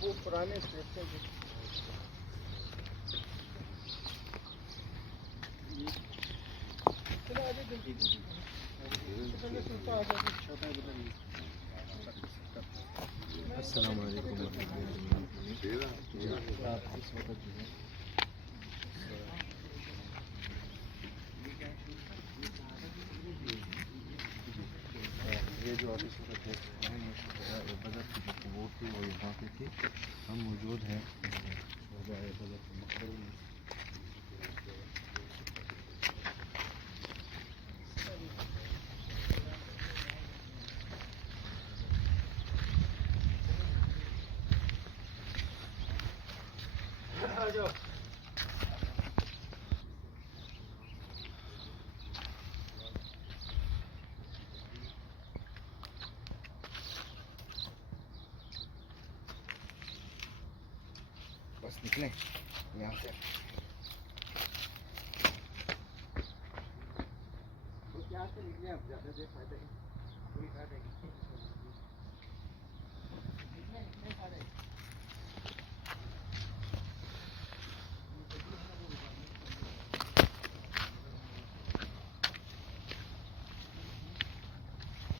वो पुराने स्टेशन चलो आगे जल्दी अस्सलाम वालेकुम ये जो ऑफिस में बजट की जो वोट थी वो यहाँ पे थी, हम मौजूद हैं बस निकले यहाँ से। तो क्या से निकले अब ज़्यादा देर फायदा नहीं, कोई फायदा नहीं।